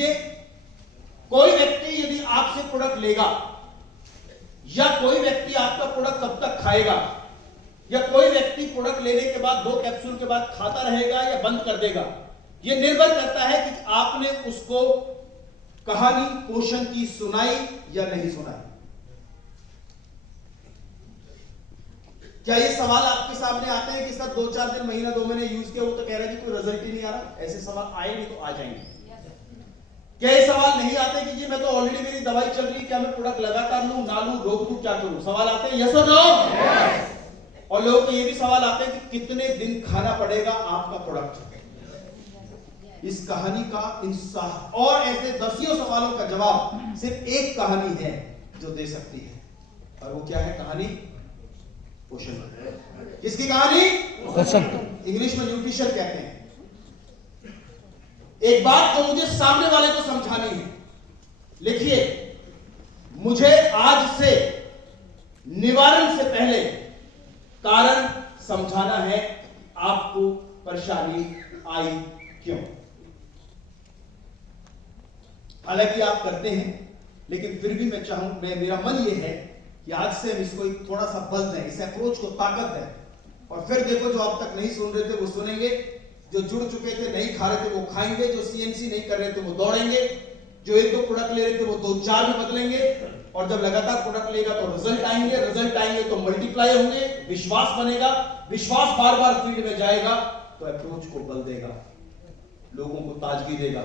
लीजिए, कोई व्यक्ति यदि आपसे प्रोडक्ट लेगा या कोई व्यक्ति आपका प्रोडक्ट कब तक खाएगा, या कोई व्यक्ति प्रोडक्ट लेने के बाद 2 कैप्सूल के बाद खाता रहेगा या बंद कर देगा, यह निर्भर करता है कि आपने उसको कहानी पोषण की सुनाई या नहीं सुनाई। क्या ये सवाल आपके सामने आते हैं कि सर 2-4 दिन, महीना 2 महीने यूज किया, वो तो कह रहा है कि कोई रिजल्ट ही नहीं आ रहा? ऐसे सवाल आए नहीं तो आ जाएंगे। क्या ये सवाल नहीं आते कि जी मैं तो ऑलरेडी मेरी दवाई चल रही, क्या मैं प्रोडक्ट लगातार लूं, ना लूं, रोक दूं, क्या करूं? सवाल आते हैं, यस और नो? और लोगों को ये भी सवाल आते हैं कि कितने दिन खाना पड़ेगा आपका प्रोडक्ट। इस कहानी का इंसाफ और ऐसे दसियों सवालों का जवाब सिर्फ एक कहानी है जो दे सकती है, और वो क्या है? कहानी पोषण। किसकी कहानी? पोषण। इंग्लिश में न्यूट्रिशन कहते हैं। एक बात जो मुझे सामने वाले को समझानी है, लिखिए, मुझे आज से निवारण से पहले कारण समझाना है, आपको परेशानी आई क्यों। हालांकि आप करते हैं, लेकिन फिर भी मैं मेरा मन यह है कि आज से हम इसको एक थोड़ा सा बल दें, इस अप्रोच को ताकत दें, और फिर देखो जो अब तक नहीं सुन रहे थे वो सुनेंगे, जो जुड़ चुके थे नहीं खा रहे थे वो खाएंगे, जो सीएनसी नहीं कर रहे थे वो दौड़ेंगे, जो 1-2 प्रोडक्ट ले रहे थे वो 2-4 में बदलेंगे, और जब लगातार प्रोडक्ट लेगा तो रिजल्ट आएंगे तो मल्टीप्लाई होंगे, विश्वास बनेगा, विश्वास बार बार फील्ड में जाएगा तो अप्रोच को बल देगा, लोगों को ताजगी देगा,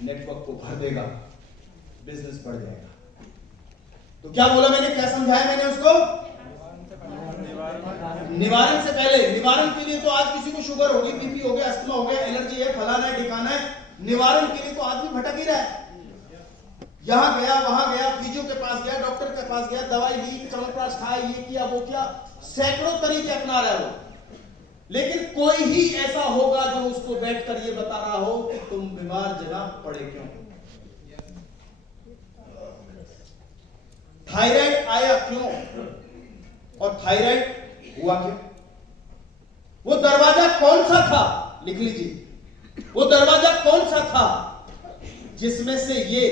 नेटवर्क को भर देगा, बिजनेस बढ़ जाएगा। तो क्या बोला मैंने, क्या समझाया मैंने उसको? निवारण से पहले। निवारण के लिए तो आज किसी को शुगर होगी, बीपी हो गया, अस्थमा हो गया, एलर्जी है, फलाना है, ठिकाना है। निवारण के लिए तो आदमी भटक ही रहा है, यहां गया वहां गया, फिजियो के पास गया, डॉक्टर के पास गया, दवाई ली, च्यवनप्राश खाया, ये किया वो किया, सैकड़ों तरीके अपना रहा है वो, लेकिन कोई ही ऐसा होगा जो उसको बैठकर ये बता रहा हो कि तुम बीमार जनाब पड़े क्यों। थायराइड आया क्यों, और थायराइड हुआ क्यों? वो दरवाजा कौन सा था, लिख लीजिए, वो दरवाजा कौन सा था जिसमें से ये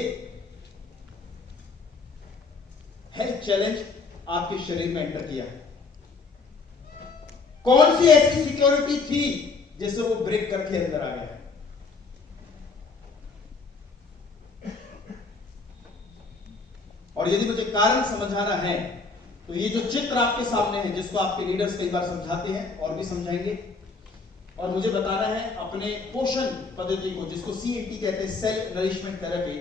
हेल्थ चैलेंज आपके शरीर में एंटर किया? कौन सी ऐसी सिक्योरिटी थी जिसे वो ब्रेक करके अंदर आ गया? और यदि मुझे कारण समझाना है तो ये जो चित्र आपके सामने है, जिसको आपके लीडर्स कई बार समझाते हैं और भी समझाएंगे, और मुझे बताना है अपने पोषण पद्धति को, जिसको CNT कहते हैं, सेल नरिशमेंट थेरेपी,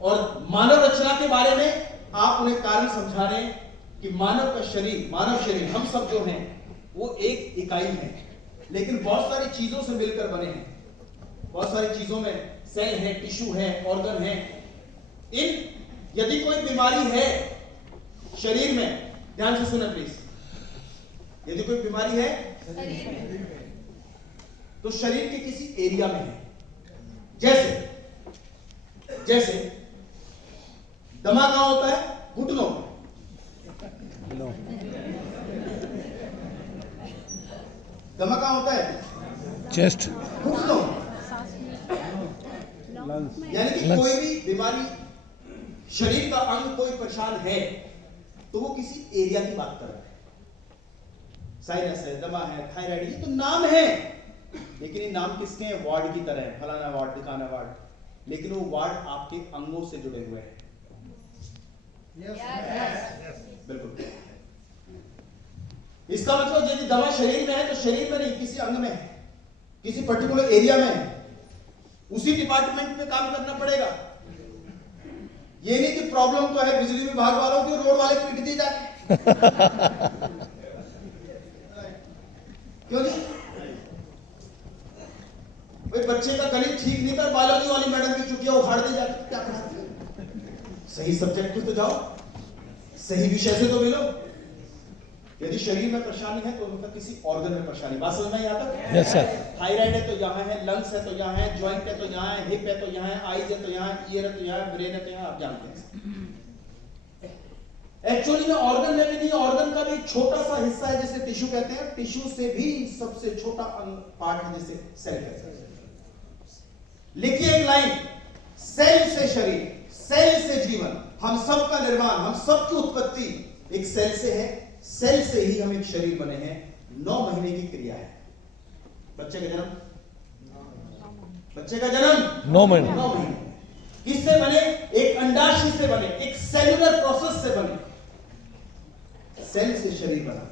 और मानव रचना के बारे में आप उन्हें कारण समझा रहे हैं कि मानव शरीर हम सब जो हैं वो एक इकाई है, लेकिन बहुत सारी चीजों से मिलकर बने हैं। बहुत सारी चीजों में सेल है, टिश्यू है, ऑर्गन है। यदि कोई बीमारी है शरीर में, ध्यान से सुने प्लीज, यदि कोई बीमारी है तो शरीर के किसी एरिया में है। जैसे दमा कहां होता है? घुटनों में। दमा कहां होता है? चेस्ट, घुटनों। यानी कि कोई भी बीमारी, शरीर का अंग कोई परेशान है तो वो किसी एरिया की बात कर रहा है। साइनस है, दमा है, थायराइड, ये तो नाम है, लेकिन ये नाम किसके हैं? वार्ड की तरह है, फलाना वार्ड, ठिकाना वार्ड, लेकिन वो वार्ड आपके अंगों से जुड़े हुए हैं। बिल्कुल। इसका मतलब यदि दवा शरीर में है तो शरीर में नहीं, किसी अंग में है, किसी पर्टिकुलर एरिया में है, उसी डिपार्टमेंट में काम करना पड़ेगा। ये नहीं कि प्रॉब्लम तो है बिजली विभाग वालों की, रोड वाले पीट दिए जाके। क्यों नहीं? भाई बच्चे का गणित ठीक नहीं था, बायोलॉजी वाली मैडम की चुटिया उखाड़ दी जाती, क्या पढ़ाते? सही सब्जेक्ट पे तो जाओ, सही विषय से तो मिलो। यदि शरीर में परेशानी है तो मतलब किसी ऑर्गन में परेशानी। बात समझ में यहाँ तक? Yes sir. थायराइड है तो यहाँ है, लंग्स है तो यहाँ है, जॉइंट है तो यहाँ है, हिप है तो यहाँ है, आईज है तो यहाँ है, ईयर है तो यहाँ है, ब्रेन है तो यहाँ, आप जानते हैं। एक्चुअली में ऑर्गन में भी नहीं, ऑर्गन का भी एक छोटा सा हिस्सा है जिसे टिश्यू कहते हैं, टिश्यू से भी सबसे छोटा पार्ट है जिसे सेल कहते हैं। लिखिए एक लाइन, सेल से शरीर, सेल से जीवन, हम सब का निर्माण, हम सब की उत्पत्ति एक सेल से है। सेल से ही हम एक शरीर बने हैं। 9 महीने की क्रिया है। बच्चे का जन्म, बच्चे का जन्म 9 महीने। 9 महीने किससे बने? एक अंडाशय से बने, एक सेलुलर प्रोसेस से बने। सेल से शरीर बना।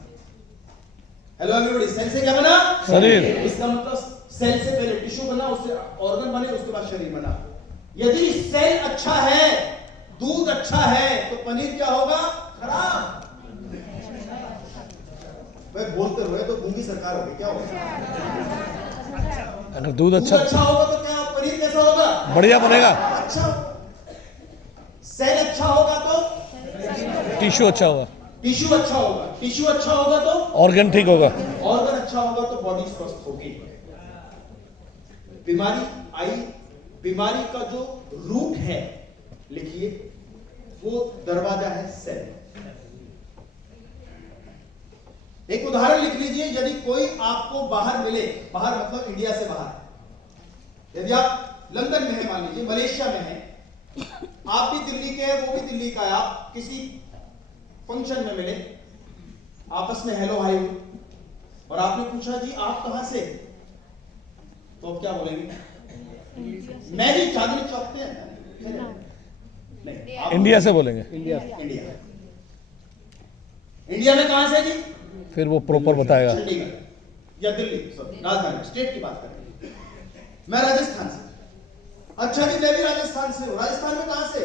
हेलो एवरीबॉडी, सेल से क्या बना? शरीर। इसका मतलब सेल से पहले टिश्यू बना, उससे ऑर्गन बने, उसके बाद शरीर बना। यदि सेल अच्छा है, दूध अच्छा है, तो पनीर क्या होगा? खराब। भाई बोलते हुए तो गूंगी सरकार होगी, क्या होगा? अगर दूध अच्छा होगा तो क्या पनीर कैसा होगा? बढ़िया बनेगा। अच्छा। सेल अच्छा होगा तो टिश्यू अच्छा होगा, टिश्यू अच्छा होगा, टिश्यू अच्छा होगा तो ऑर्गन ठीक होगा, ऑर्गन अच्छा होगा तो बॉडी स्वस्थ होगी। बीमारी आई, बीमारी का जो रूट है, लिखिए, वो दरवाजा है सेल। एक उदाहरण लिख लीजिए, यदि कोई आपको बाहर मिले, बाहर मतलब इंडिया से बाहर, यदि आप लंदन में है, मान लीजिए मलेशिया में है, आप भी दिल्ली के हैं, वो भी दिल्ली का है, आप किसी फंक्शन में मिले, आपस में हेलो हाय हुई, और आपने पूछा जी आप कहां से, तो आप क्या बोलेंगे? मैं जी चांदनी चौक से नहीं, इंडिया से बोलेंगे। इंडिया इंडिया में कहां से जी? फिर वो प्रॉपर बताएगा। चंडीगढ़ या दिल्ली, राजधानी स्टेट की बात कर रहे हैं। मैं राजस्थान से। अच्छा जी, मैं भी राजस्थान से हूं। राजस्थान में कहां से?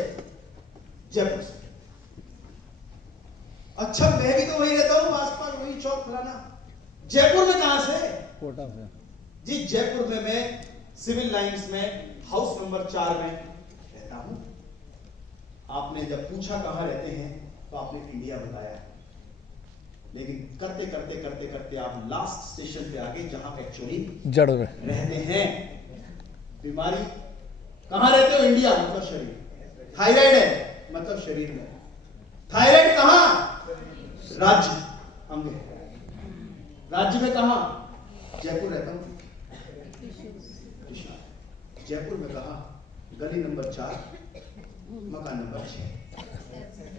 जयपुर से। अच्छा, मैं भी तो वही रहता हूं, आसपास वही चौक फलाना। जयपुर में कहां से? कोटा से। जी जयपुर में मैं सिविल लाइंस में हाउस नंबर 4 में रहता हूं। आपने जब पूछा कहां रहते हैं तो आपने इंडिया बताया, लेकिन करते करते करते करते आप लास्ट स्टेशन पे आ गए जहां पे एक्चुअली जड़ में रहते हैं। बीमारी कहां रहते हो? इंडिया मतलब शरीर। थायराइड है मतलब शरीर में। थायराइड कहां? राज्य, अंग है। राज्य में कहां? जयपुर रहता हूं। जयपुर में कहां? गली नंबर 4, मकान नंबर 6।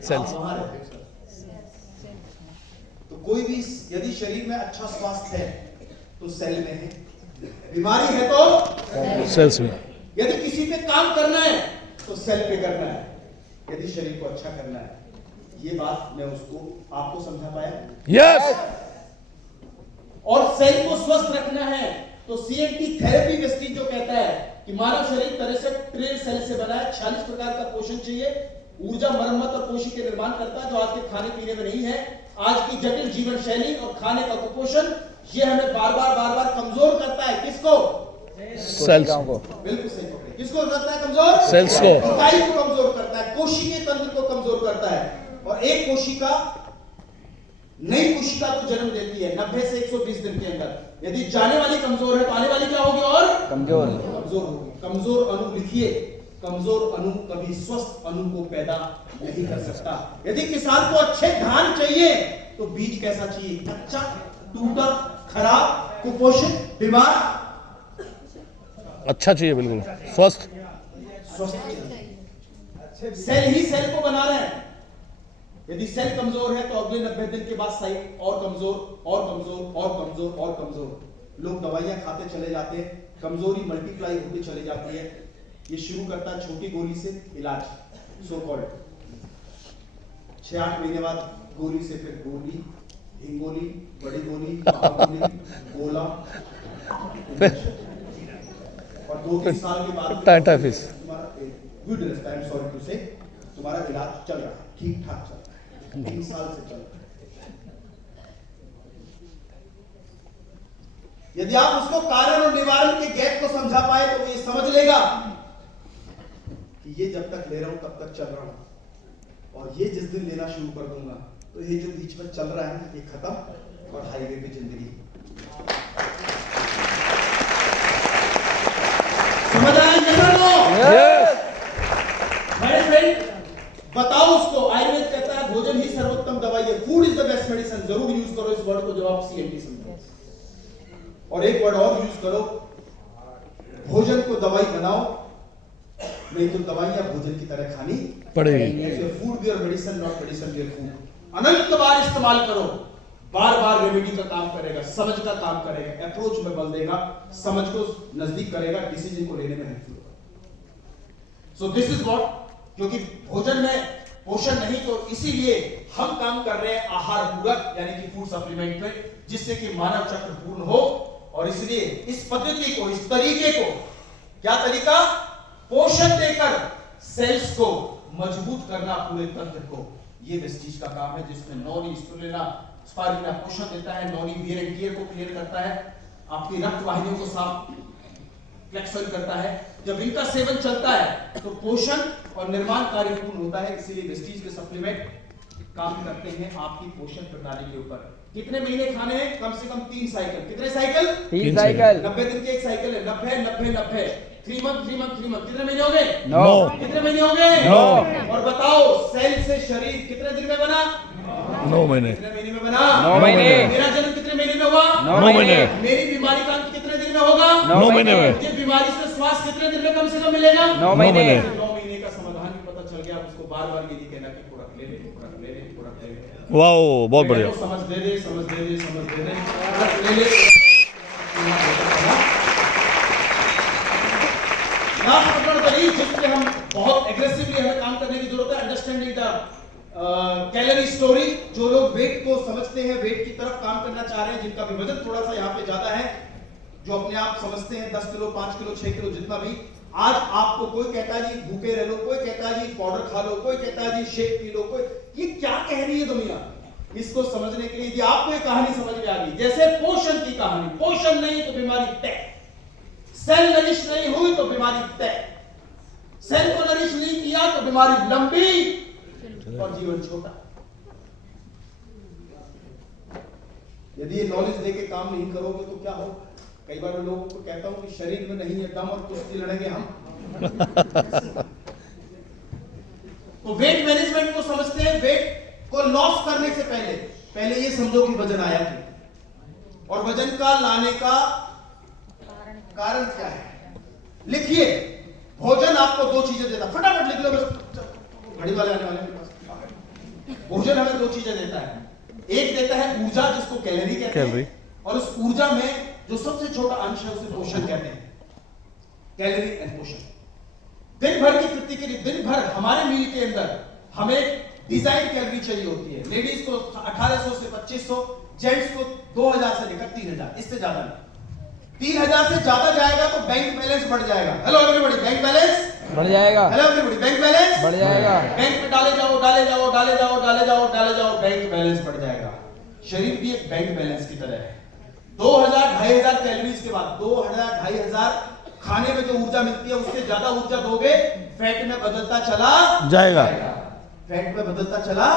सेल्स। वहां रहते हो। तो कोई भी यदि शरीर में अच्छा स्वास्थ्य है तो सेल में है, बीमारी है तो सेल्स में। यदि किसी पे काम करना है तो सेल पे करना है, यदि शरीर को अच्छा करना है। ये बात मैं उसको आपको समझा पाया? यस। और सेल को स्वस्थ रखना है तो सीएनटी थेरेपी वेस्टीज जो कहता है कि मानव शरीर 63 ट्रिलियन सेल से बना है, 46 प्रकार का पोषण चाहिए, ऊर्जा, मरम्मत और कोशिका के निर्माण करता है, जो आज के खाने पीने में नहीं है। आज की जटिल जीवन शैली और खाने का कुपोषण, ये हमें बार बार कमजोर करता है। किसको? सेल्स को। बिल्कुल सही पकड़े। किसको करता है कमजोर? सेल्स को। इकाई को कमजोर करता है, कोशिकीय तंत्र को कमजोर करता है। और एक कोशिका नई कोशिका को जन्म देती है 90 से 120 दिन के अंदर। यदि जाने वाली कमजोर है तो आने वाली क्या होगी? और कमजोर होगी। कमजोर अणु, लिखिए, कमजोर अणु कभी स्वस्थ अणु को पैदा नहीं कर सकता। यदि किसान को अच्छे धान चाहिए तो बीज कैसा चाहिए? कच्चा, टूटा, खराब, कुपोषित, बीमार? अच्छा चाहिए, बिल्कुल स्वस्थ। सेल ही सेल को बना रहे हैं। यदि सेल कमजोर है तो अगले 90 दिन के बाद साइड और कमजोर और कमजोर और कमजोर और कमजोर। लोग दवाइयां खाते चले जाते हैं, कमजोरी मल्टीप्लाई होती चली जाती है। ये शुरू करता है छोटी गोली से इलाज, सो कॉल्ड 6-8 महीने बाद गोली से फिर गोली, हिंगोली, बड़ी गोली, गोला, और 2-3 साल के बाद टाइटाइफिस, good rest, I am sorry to say, तुम्हारा इलाज चल रहा है, ठीक ठाक चल रहा है, 3 साल से चल रहा है। यदि आप उसको कारण और निवारण के गैप को समझा पाए तो वो ये समझ लेगा कि ये जब तक ले रहा हूं तब तक चल रहा हूं, और ये जिस दिन लेना शुरू कर दूंगा तो ये जो बीच में चल रहा है ना, ये खत्म और हाईवे पे जिंदगी। समझ आया? मेरे फ्रेंड, बताओ उसको, आयुर्वेद कहता है भोजन ही सर्वोत्तम दवाई है, food is the best medicine. जरूर यूज करो इस वर्ड को जब आप सीएमटी समझो। और एक वर्ड और यूज करो, भोजन को दवाई बनाओ, नहीं तो दवाइयां भोजन की तरह खानी पड़ेगी। फूड भी और मेडिसिन, नॉट मेडिसिन भी फूड। अनंत बार इस्तेमाल करो, बार बार रेमेडी का काम करेगा, समझ का काम करेगा, अप्रोच में बल देगा, समझ को नजदीक करेगा, डिसीजन को लेने में हेल्पफुल होगा। सो दिस इज व्हाट, क्योंकि भोजन में पोषण नहीं, तो इसीलिए हम काम कर रहे हैं आहार पूरक यानी कि फूड सप्लीमेंट पे, जिससे कि मानव चक्र पूर्ण हो। और इसलिए इस पद्धति को, इस तरीके को, क्या तरीका, पोषण देकर सेल्स को मजबूत करना, पूरे तंत्र को, ये वेस्टीज का काम है, जिसमें नॉनी स्पिरुलिना स्पारुलिना पोषण देता है, नॉनी वियर एंड टियर को क्लियर करता है, आपकी रक्त वाहिनियों को साफ फ्लेक्सन करता है। जब इनका सेवन चलता है तो पोषण और निर्माण कार्य पूर्ण होता है। इसीलिए वेस्टीज के सप्लीमेंट काम करते हैं आपकी पोषण प्रणाली के ऊपर। कितने महीने खाने हैं? कम से कम 3 साइकिल। कितने साइकिल? 3 साइकिल। 90 दिन की एक साइकिल है। 90 90 90 3 मंथ 3 मंथ 3 मंथ। कितने महीने हो गए? 9। कितने महीने हो गए? 9। और बताओ, सेल से शरीर कितने दिन में बना? 9 महीने। कितने महीने में बना? 9 महीने। मेरा जन्म कितने महीने में हुआ? 9 महीने। मेरी बीमारी का अंत कितने दिन में होगा? 9 महीने में। ये बीमारी से स्वास्थ्य कितने दिन में कम से कम मिलेगा? 9 महीने। 9 महीने का समाधान भी पता चल गया। आप उसको बार बार ये नहीं कहना कि प्रोडक्ट ले ले, प्रोडक्ट ले ले, प्रोडक्ट ले ले। वाओ, बहुत बढ़िया। समझ दे दे, समझ दे दे, समझ दे दे, प्रोडक्ट ले ले। जिसपे हम बहुत एग्रेसिवली हमें काम करने की जरूरत है, अंडरस्टैंडिंग द कैलोरी स्टोरी। जो लोग वेट को समझते हैं, वेट की तरफ काम करना चाह रहे हैं, जिनका भी वजन थोड़ा सा यहाँ पे ज्यादा है, जो अपने आप समझते हैं 10 किलो, 5 किलो, 6 किलो, जितना भी, आज आपको कोई कहता है जी भूखे रह लो, कोई कहता है जी पाउडर खा लो, कोई कहता है जी शेक पी लो, कोई, ये क्या कह रही है दुनिया? इसको समझने के लिए आपको ये कहानी समझ में आ गई, जैसे पोषण की कहानी। पोषण नहीं तो बीमारी तय, सेल नरिश नहीं हुई तो बीमारी तय, सेल को नरिश नहीं किया तो बीमारी लंबी और जीवन छोटा। यदि ये नॉलेज देके काम नहीं करोगे तो क्या होगा? कई बार मैं लोगों को कहता हूं कि शरीर में नहीं है दम और कुश्ती लड़ेंगे हम। तो वेट मैनेजमेंट को समझते हैं। वेट को लॉस करने से पहले ये समझो कि वजन आया क्यों, और वजन का लाने का कारण क्या है। लिखिए, भोजन आपको 2 चीजें देता है। फटाफट लिख लो, बस घड़ी वाले आने वाले हैं पास। भोजन हमें 2 चीजें देता है। एक देता है ऊर्जा, जिसको कैलोरी कहते हैं, और उस ऊर्जा में जो सबसे छोटा अंश है उसे पोषण कहते हैं। कैलोरी एंड पोषण। दिन भर की कृति के लिए, दिन भर हमारे मील के अंदर हमें डिजाइन कैलोरी चाहिए होती है। लेडीज को 1800 से 2500, जेंट्स को 2000 से लेकर 3000, इससे ज्यादा नहीं। 3000 से ज्यादा जाएगा तो बैंक बैलेंस बढ़ जाएगा। हेलो एवरीबॉडी, बैंक बैलेंस बढ़ जाएगा। हेलो एवरीबॉडी, बैंक बैलेंस बढ़ जाएगा। बैंक में डाले जाओ, डाले जाओ, डाले जाओ, डाले जाओ, डाले जाओ, बैंक बैलेंस बढ़ जाएगा। शरीर भी एक बैंक बैलेंस की तरह है। 2000 2500 कैलोरीज के बाद 2000 2500 खाने में जो ऊर्जा मिलती है, उससे ज्यादा ऊर्जा दोगे, फैट में बदलता चला जाएगा। फैट में बदलता चला।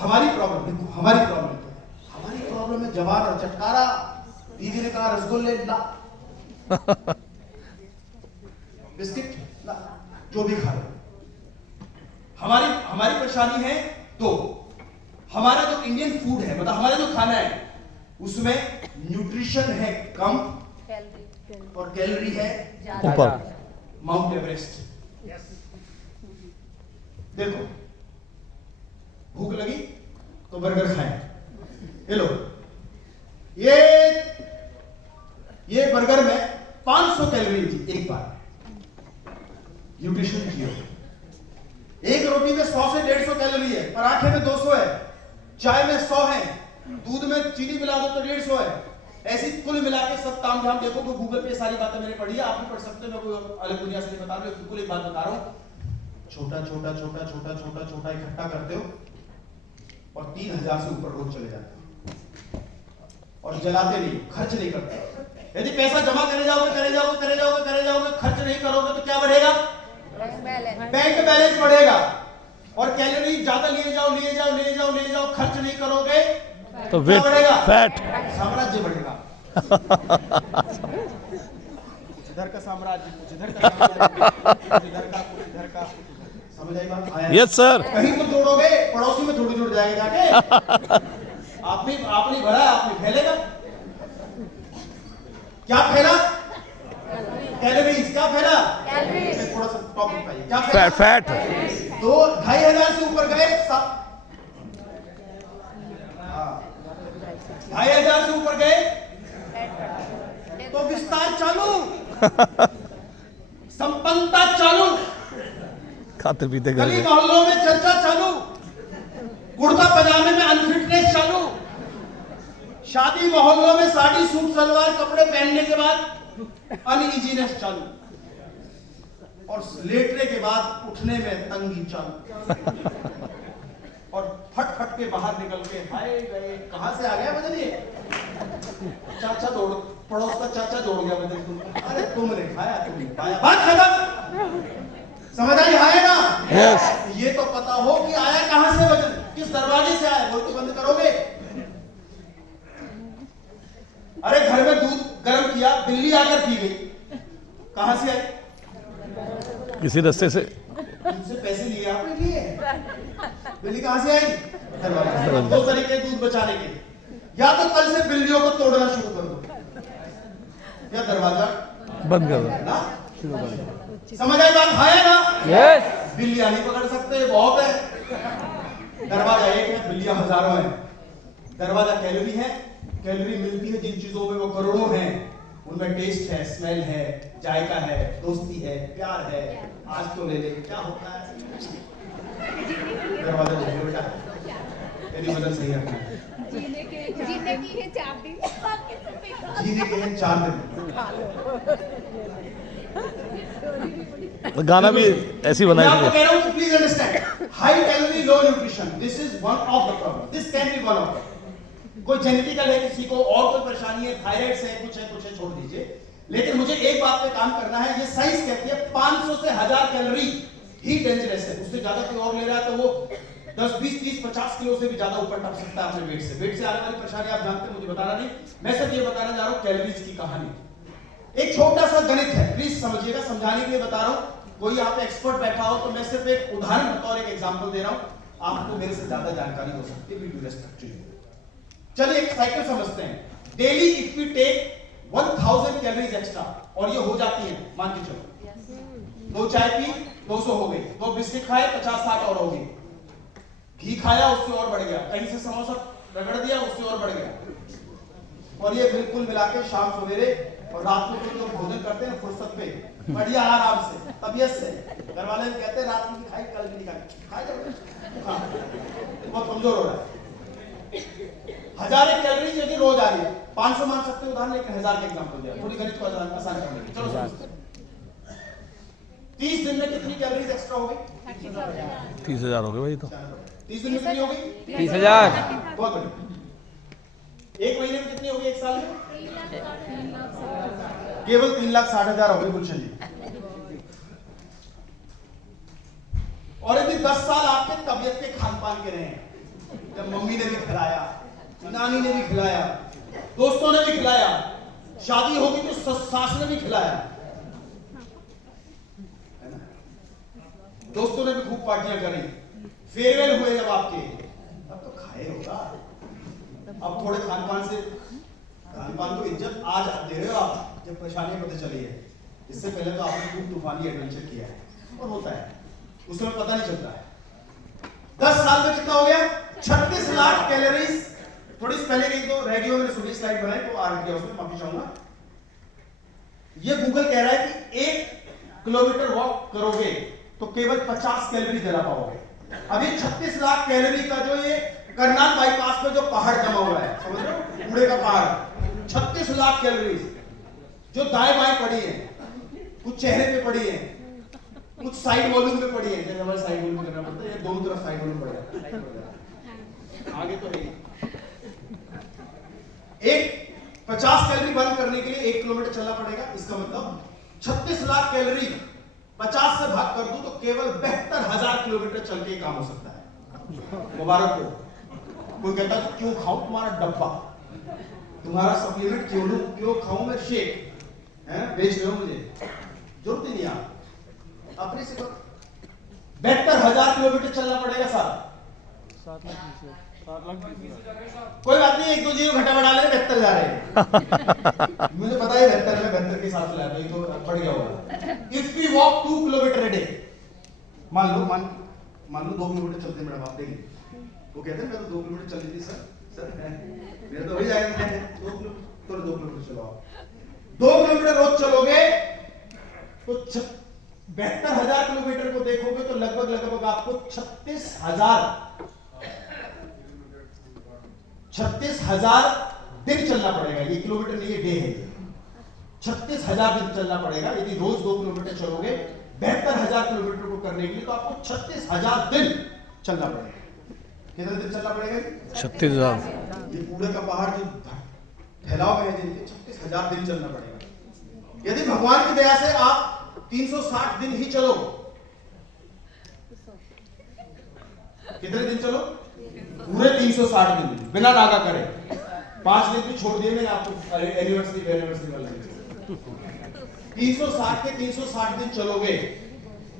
हमारी प्रॉब्लम देखो, हमारी प्रॉब्लम है जवान और चटकारा। दीदी ने कहा रसगुल्ले ना, बिस्किट ना, जो भी खा लो। हमारी परेशानी है तो हमारा जो इंडियन फूड है, मतलब हमारा जो खाना है, उसमें न्यूट्रिशन है कम और कैलोरी है ऊपर। Mount Everest. देखो, भूख लगी तो बर्गर खाएं। ये लो, ये बर्गर में 500 कैलोरी थी एक बार। न्यूट्रिशन की एक रोटी में 100 से 150 कैलोरी है, पराठे में 200 है, चाय में 100 है, दूध में चीनी मिला दो तो 150 है। ऐसी कुल मिला के सब ताम झाम देखो तो गूगल पे सारी बातें मैंने पढ़ी है, आप भी पढ़ सकते हो। मैं कोई अलग दुनिया से नहीं बता रहा हूं, बिल्कुल एक बात बता रहा हूं। छोटा छोटा छोटा छोटा छोटा छोटा इकट्ठा करते हो और 3000 से ऊपर रोज चले जाते हो, और जलाते नहीं, खर्च नहीं करते। यदि पैसा जमा करे जाओगे, खर्च नहीं करोगे तो क्या बढ़ेगा? बैंक बैलेंस बढ़ेगा। और कैलोरी ज्यादा लिए जाओ, खर्च नहीं करोगे तो क्या बढ़ेगा? फैट। साम्राज्य बढ़ेगा। कुछ इधर का साम्राज्य, कुछ इधर का साम्राज्य, कुछ इधर का। समझ आई बात? Yes sir. कहीं तो जोड़ोगे, पड़ोसी में थोड़ी जुड़ जाएगा जाके। आपने भरा, आपने फैलेगा। क्या फैला? कैलोरीज क्या फैला? कैलोरीज। थोड़ा सा टॉपिक पाइए, क्या फैला? फैट तो 2500 से ऊपर गए 2500 से ऊपर गए तो विस्तार चालू, संपन्नता चालू, खाते पीते गली गए। मोहल्लों में चर्चा चालू, कुर्ता पजामे में अनफिटनेस चालू, शादी मोहल्लों में साड़ी सूट सलवार कपड़े पहनने के बाद अनइजीनेस चालू, और लेटने के बाद उठने में तंगी चालू, और फट फट के बाहर निकल के हाय गए कहां से आ गया वजन ये? चाचा दौड़, पड़ोस का चाचा दौड़ गया वजन तुम, अरे तुमने खाया तुमने पाया, बात खत्म। समझ आई है ना? Yes. ये तो पता हो कि आया कहां से वजन, किस दरवाजे से आया, वो तो बंद करोगे। अरे घर में दूध गर्म किया, बिल्ली आकर पी गई, कहां से आई? किसी रास्ते से। दूध से पैसे लिए आपने लिए, बिल्ली कहां से आई? दरवाजे से। दो तरीके दूध बचाने के, या तो कल से बिल्लियों को तोड़ना शुरू कर दो, या दरवाजा बंद कर दो ना। समझ आई बात? है ना? यस। बिल्लियां नहीं पकड़ सकते, बहुत है। दरवाजा एक है, बिल्लियां हजारों हैं। दरवाजा कैलोरी है, कैलोरी मिलती है जिन चीजों में वो करोड़ों हैं, उनमें टेस्ट है, स्मेल है, जायका है, दोस्ती है, प्यार है। आज तो ले ले, क्या होता है? दरवाजा ले बेटा, तेरी मदद सही रखना है। जीने की है 4 दिन, जीने के हैं 4 दिन। गाना भी ऐसी मैं बनाई आपको थी। कह रहा हूं कि please understand, high calorie low nutrition, this is one of the problem, this can be one of. कोई जेनेटिकल है, किसी को और कोई परेशानी है, थायराइड से कुछ है छोड़ दीजिए, लेकिन मुझे एक बात पे काम करना है। ये साइंस कहती है 500 से 1000 कैलोरी ही डेंजरस है, उससे ज्यादा कोई और ले रहा है तो वो 10, 20, 30, 50 किलो से भी ज्यादा ऊपर टप सकता है अपने वेट से। वेट से आने वाली परेशानी आप जानते हैं, मुझे बताना नहीं, मैं सिर्फ ये बताना जा रहा हूं कैलोरीज की कहानी। एक छोटा सा गणित है, प्लीज समझिएगा, समझाने के लिए बता रहा हूं। कोई यहाँ पे एक्सपर्ट बैठा हो तो मैं सिर्फ एक उदाहरण बतौर एक एग्जांपल दे रहा हूं, आपको मेरे से ज्यादा जानकारी हो सकती है, we do respect to you. चलिए एक साइकिल समझते हैं। Daily if we take 1000 calories extra, और ये हो जाती है, मान के चलो 2 चाय पी 200 हो गई, 2 बिस्किट खाए 50-60 और हो गई, घी खाया उससे और बढ़ गया, कहीं से समोसा रगड़ दिया उससे और बढ़ गया, और ये बिल्कुल मिला के शाम सवेरे और रात को जो भोजन करते हैं फुर्सत पे, बढ़िया आराम से, तबीयत से, घर वाले भी कहते हैं रात की खाई कल भी नहीं खाई, बहुत कमजोर हो रहा है। 1000 कैलोरी यदि रोज आ रही है, 500 मान सकते हो उदाहरण, लेकिन 1000 का एग्जांपल दिया, थोड़ी गणित को आसान करने के। चलो समझते हैं, 30 दिन में कितनी कैलोरीज एक्स्ट्रा हो गई? 30,000 हो गए भाई। तो 30 दिन में कितनी हो गई? 30,000। बहुत बढ़िया। एक महीने में कितनी हो गई? एक साल में केवल 3,60,000 हो गई गुलशन जी। और यदि 10 साल आपके तबियत के खान पान के रहे हैं, जब मम्मी ने भी खिलाया, नानी ने भी खिलाया, दोस्तों ने भी खिलाया, शादी होगी तो सास ने भी खिलाया, दोस्तों ने भी खूब पार्टियां करी, फेयरवेल हुए जब आपके, अब तो खाए होगा। अब थोड़े खान पान को इज्जत आज आप दे रहे हो, आप जब परेशानी पता चली है। इससे पहले तो आपने खूब तूफानी एडवेंचर किया है, और होता है उसमें पता नहीं चलता है। 10 साल में कितना हो गया? 36 लाख कैलोरीज। थोड़ी पहले एक दो रह गई, मैंने सुबह स्लाइड बनाई तो आ गया उसमें, माफी चाहूंगा। ये गूगल कह रहा है कि 1 किलोमीटर वॉक करोगे तो केवल 50 कैलोरी जला पाओगे। अभी 36 लाख कैलोरी का जो ये करनाल बाईपास पे जो पहाड़ जमा हुआ है, समझ रहे हो, कूड़े का पहाड़, 36 लाख कैलोरी जो दाएं बाएं पड़ी है, कुछ चेहरे पे पड़ी है, कुछ साइड वॉल्यूम पे पड़ी है, जैसे हमारे साइड वॉल्यूम करना पड़ता है, ये दोनों तरफ साइड वॉल्यूम पड़ जाता है, आगे तो है। एक 50 कैलोरी बर्न करने के लिए 1 किलोमीटर चलना पड़ेगा। इसका मतलब 36 लाख कैलोरी 50 से भाग कर दूं तो केवल 72,000 किलोमीटर चल के काम हो सकता है। मुबारक हो। कोई कहता है क्यों खाऊं तुम्हारा डब्बा, तुम्हारा सप्लीमेंट क्यों लूं, क्यों खाऊं मैं शेक, हैं बेच रहे हो मुझे, जरूरत ही नहीं। आप अपने से 72,000 किलोमीटर चलना पड़ेगा साहब। कोई बात नहीं, 1-2 जीरो घटा बढ़ा ले 72 जा रहे हैं। मुझे पता है 72 के हिसाब से लाया तो बढ़ गया होगा। If we walk 2 kilometre a day, मान लो 2 किलोमीटर चलते हैं मैडम आप डेली, वो कहते हैं मैं तो 2 किलोमीटर चल रही थी सर मेरा तो हो ही जाएगा 2 किलोमीटर चलो आप 2 किलोमीटर रोज चलोगे तो 72,000 किलोमीटर को देखोगे तो लगभग आपको 36,000 दिन चलना पड़ेगा। ये किलोमीटर नहीं, ये डे है। 36,000 दिन चलना पड़ेगा यदि रोज 2 किलोमीटर चलोगे। 72,000 किलोमीटर को करने के लिए तो आपको 36,000 दिन चलना पड़ेगा। कितने दिन चलना पड़ेगा? 36,000। ये कूड़े का पहाड़ जो फैलाव में है जिनके 36,000 दिन चलना पड़ेगा। यदि भगवान की दया से आप 360 दिन ही चलो, कितने दिन चलो? पूरे 360 दिन बिना नागा करे। 5 दिन भी छोड़ दिए मैंने आपको एनिवर्सरी वाला। 360 के 360 दिन चलोगे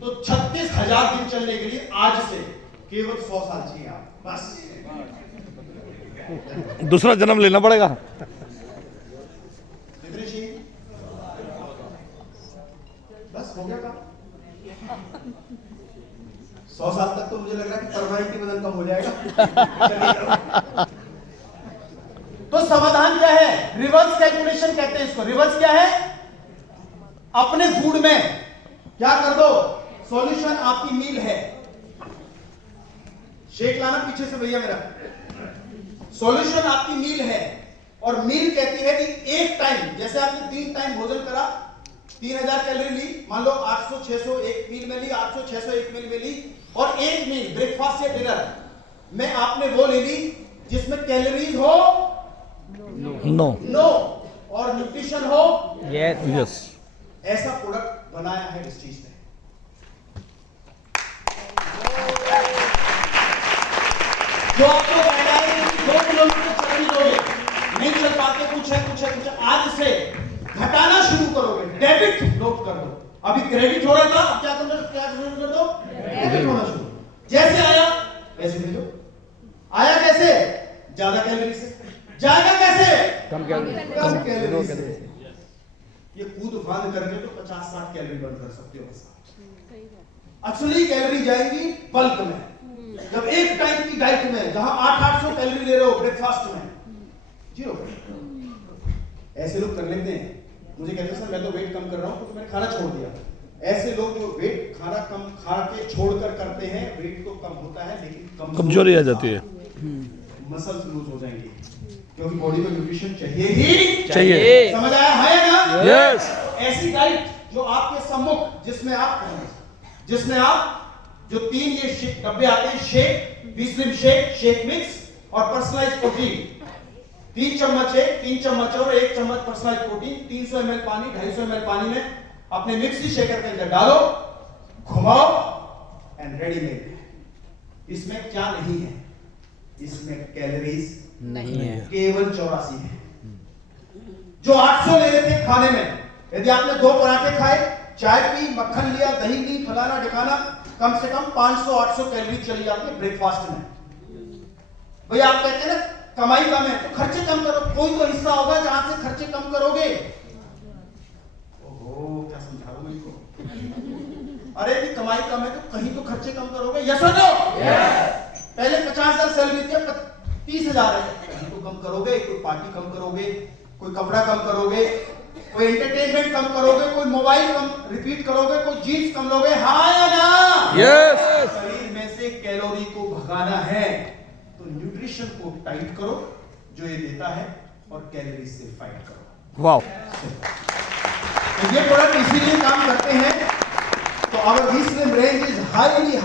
तो 36,000 दिन चलने के लिए आज से केवल 100 साल चाहिए आप बस। दूसरा जन्म लेना पड़ेगा। कितने चाहिए? बस हो गया काम। 100 साल तक तो मुझे लग रहा है कि परमानेंटली वजन कम हो जाएगा। तो समाधान क्या है? रिवर्स कैलकुलेशन कहते हैं इसको। रिवर्स क्या है? अपने फूड में क्या कर दो? सॉल्यूशन आपकी मील है। शेक लाना पीछे से भैया मेरा। सॉल्यूशन आपकी मील है और मील कहती है कि एक टाइम, जैसे आपने 3 टाइम भोजन करा, 3000 कैलोरी ली, मान लो 800 600 एक मील में ली, 800 600 एक मील में ली, और एक मील ब्रेकफास्ट या डिनर में आपने वो ले ली जिसमें कैलोरीज हो नो और न्यूट्रिशन हो यस। ऐसा प्रोडक्ट बनाया है इस चीज ने। जो आपको कहना है कि 2 किलोमीटर चल ही दोगे, नहीं चल पाते, कुछ है आज से घटाना शुरू करोगे। डेबिट नोट कर दो। अभी क्रेडिट हो रहा था, अब क्या शुरू कर दो? डेबिट होना शुरू। जैसे आया वैसे भेजो। आया कैसे? ज्यादा कैलोरी से। जाएगा कैसे? कम कैलोरी से। ये कूद फांद करके तो 50-60 कैलोरी बर्न कर सकते हो। एक्चुअली कैलोरी जाएंगी बल्क में। जब एक टाइम की डाइट में जहां 800 कैलोरी ले रहे हो ब्रेकफास्ट में, 0। ऐसे लोग कर लेते हैं। मुझे कहते हैं सर मैं तो वेट कम कर रहा हूं तो मैंने खाना छोड़ दिया। ऐसे लोग जो वेट खाना कम खा के छोड़कर करते हैं, वेट तो कम होता है लेकिन कमजोरी आ जाती है, मसल्स लूज हो जाएंगे क्योंकि बॉडी को न्यूट्रिशन चाहिए ही चाहिए। समझ आया है ना? यस। ऐसी डाइट जो आपके सम्मुख, जिसमें आप जो 3 ये डब्बे आते हैं, शेक, स्लिम शेक मिक्स और पर्सनलाइज्ड प्रोटीन, 3 चम्मच है, 3 चम्मच और 1 चम्मच पर्सनलाइज्ड प्रोटीन, 300 ml पानी, 250 ml पानी में अपने मिक्सी शेकर के अंदर डालो, घुमाओ एंड रेडी मेड। इसमें क्या नहीं है? इसमें कैलोरीज नहीं है, केवल 84 है। जो 800 ले रहे थे खाने में, यदि आपने 2 पराठे खाए, चाय पी, मक्खन लिया, दही ली, फलाना ढिकाना, कम से कम 500-800 कैलोरी चली जाती है ब्रेकफास्ट में। भैया आप कहते हैं ना कमाई कम है तो खर्चे कम करो। कोई तो हिस्सा होगा जहां से खर्चे कम करोगे। ओहो क्या समझा रहा हूं मैं इसको? अरे भी कमाई कम है तो कहीं तो खर्चे कम करोगे। यस और नो? पहले 50,000 सैलरी थी, अब 30,000 है, कहीं तो कम करोगे। कोई पार्टी कम करोगे, कोई कपड़ा कम करोगे, कोई एंटरटेनमेंट कम करोगे, कोई मोबाइल कम रिपीट करोगे, कोई जीन्स कम लोगे। हाँ या ना? यस। शरीर में से कैलोरी को भगाना है तो न्यूट्रिशन को टाइट करो जो ये देता है और कैलोरी से फाइट करो। वाओ। तो ये प्रोडक्ट इसीलिए काम करते हैं। तो our we slim range is highly